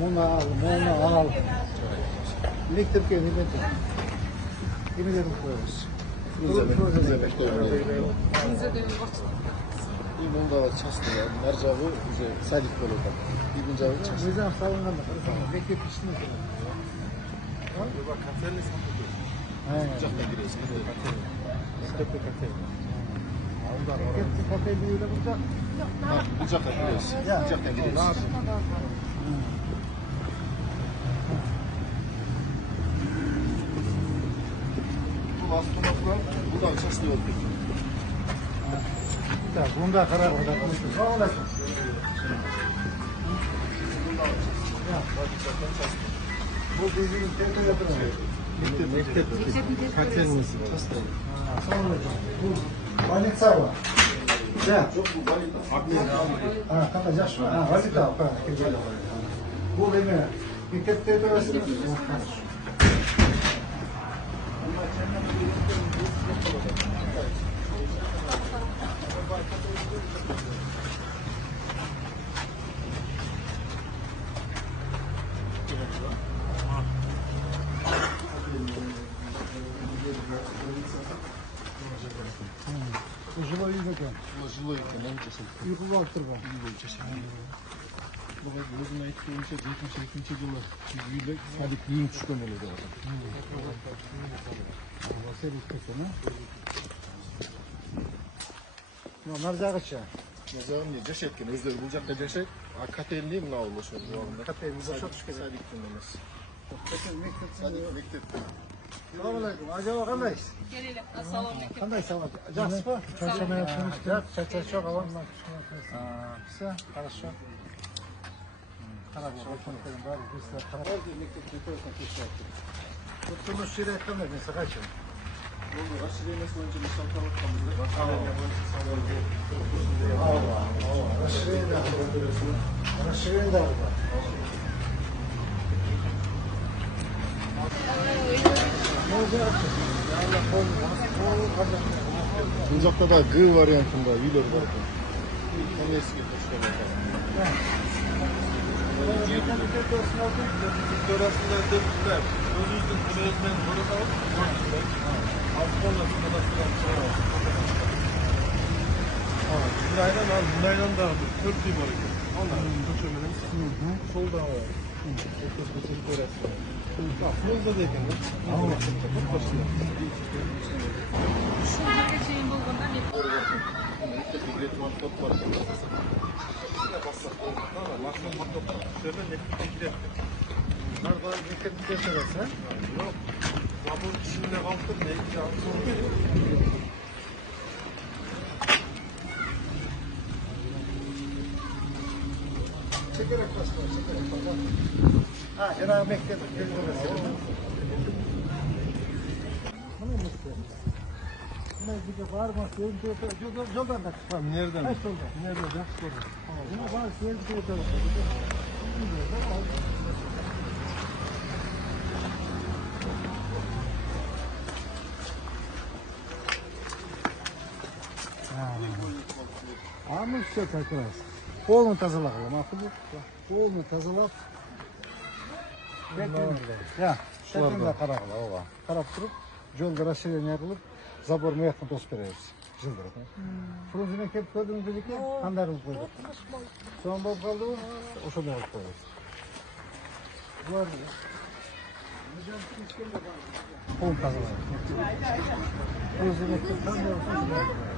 Bunu al. Elektrik evi getir. Yenilerini koyuyoruz. Frunze bekliyorum. Bir bunda var çastılar. Mercavı bize sadik böyle bak. Bir buncağı çastı. Nizam salondan da bekle pişti mi? Bak katerli satılıyor. Sıcaktan giriyoruz. Katerli. Katerli öyle bulacak. Sıcaktan giriyoruz. Sıcaktan giriyoruz. Bu astronomlar buradan çaslıyor. Bunda karar orada. Sağ olasın. Bu bizim tempo yapıyor. Katerli çastı. Sağ olasın. Bu valita var. Ya. Çok bu valita. Ha, tamam yaşlı. Ha, valita var. Bu benim. Dikkat et orası. Жилой екен. Жилой екен, нәтижесі. Uykuga oturgan. Бұға өзің айтқанша 72 жылы үйлі садик ең түшкен болады. Нар жағыча. Назарым не жашайткен, өздері бұл жақта жашайды. А катеріне мына ауыл ошол жуагында. Катерин жашап түшкен. Садиктен емес. Садик Мектептен. Assalamualaikum. Acaba qandaysiz? Gelelim. Assalamualaikum. Qanday savol? Yaxshimi? Charchamayapsizmi? Charchash yo'q, avvaldan Все, хорошо. Qarab qo'ying, bari bizlar qarab. Bu turmush shirayatdan men saqachim. Bunu расширение boyunca misal tanıtmamızda. Расширение de var. Bu жақта да G variantında үйлер бар. Коммерческий точка бар. Orasında dörtler. Özümüzün özmen burada alıp Aslanla kadasından çıkıyor. Bunaydan al, bunaydan da aldı. 4 tüy var. Onlar köşemenin solda var. Aslında da değil mi? Ama çok başlıyor. Şuradaki şeyin bulgundan bir Bunlar bana dikkat edersen. Yok. Vapur içinde kalktık ne? Çekerek başlar, çekerek başlar. Ha, Cenab-ı Mekke'de gözlemesi. Bunu mu istiyorsun? Buna bir bağırma, yoldan da çıkalım. Nereden? Kaç yolda? Nerede? Yaxşı sorun. Buna bağır, seyir bir yolda. Ama все как раз. Полный тазалaqalım, ақылы. Полный тазалап. Ya, şularda qaraqla, oğa. Qarab turib, yolda расширение qilib, забор meyaqdan tosib beramiz. Jildırib. Frunzine kelib ko'rdingiz ekan, qanday qilib qo'ydik. So'ng bo'lib qoldi u, o'shada qilib qo'yamiz. Bular Полный тазалab. Frunzine kelib qanday qilib qo'ydik.